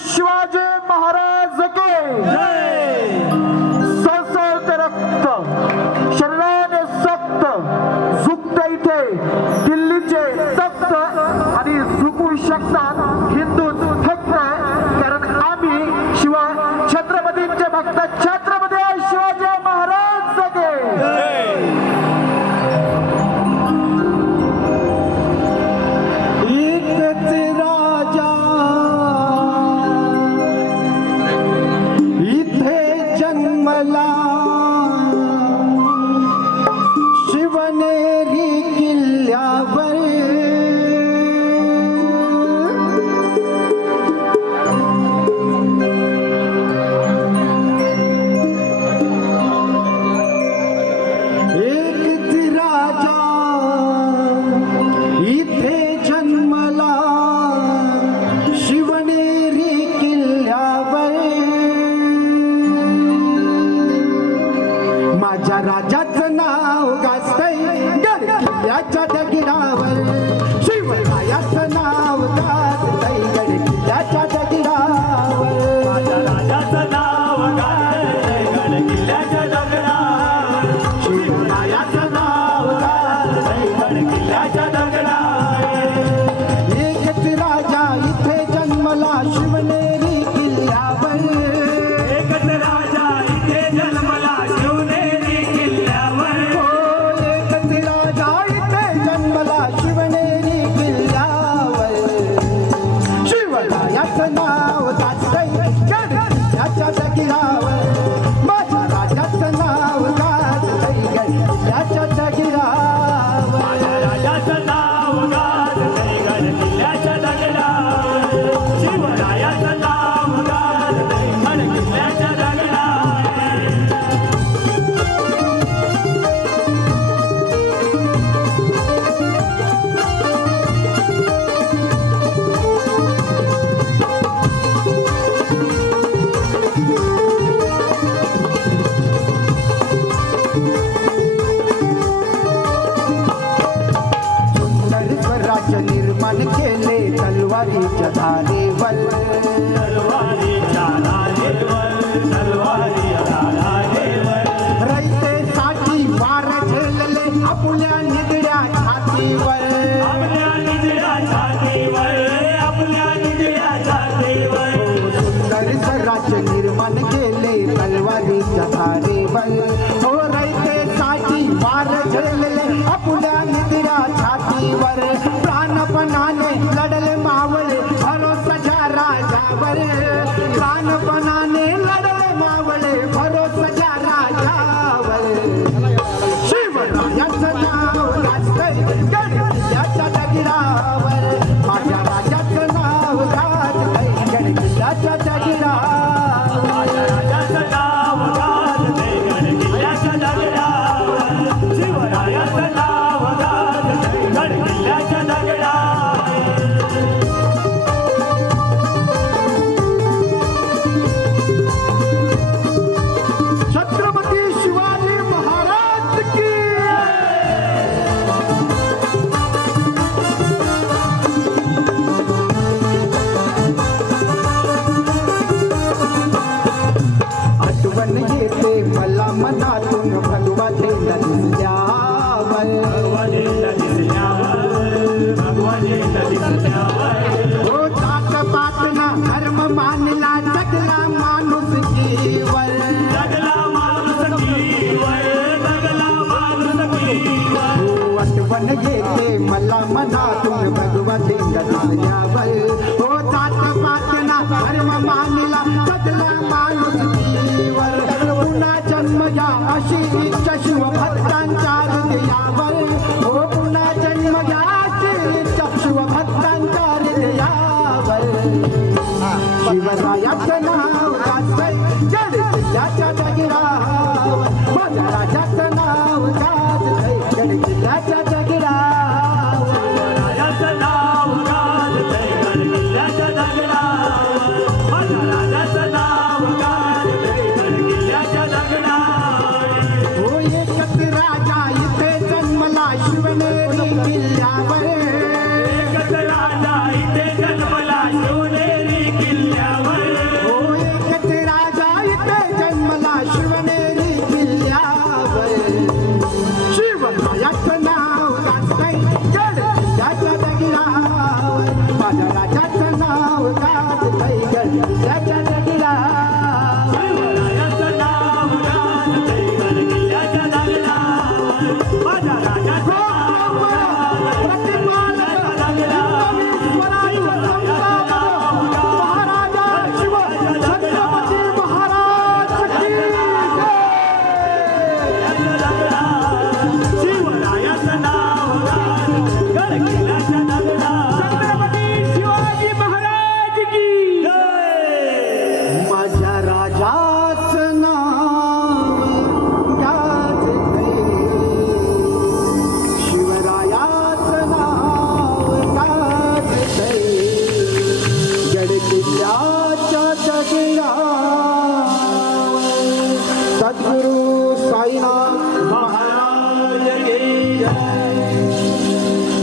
शिवाजी महाराज के सळसळत रक्त शरीराने सक्त झुकत इथे दिल्लीचे तक्त आणि झुकू शकतात Hindu தகிடாவல் Jasana, Jasana, Jasana, Jasana, Jasana, Jasana, Jasana, Jasana, Happy birthday. बाई. हो जात पातना धर्म मानिला बदला माणूस जीवर. पुन्हा जन्म घ्या अशी इच्छा शिवभक्तांच्या हृदयावर. हो पुन्हा जन्म घ्या अशी इच्छा शिवभक्तांच्या हृदयावर. शिवरायाचं नाव राजय जड किल्ल्याच्या डगिरावर माझ्या राजाचं नाव राजय जड किल्ल्याच्या सद्गुरु साईनाथ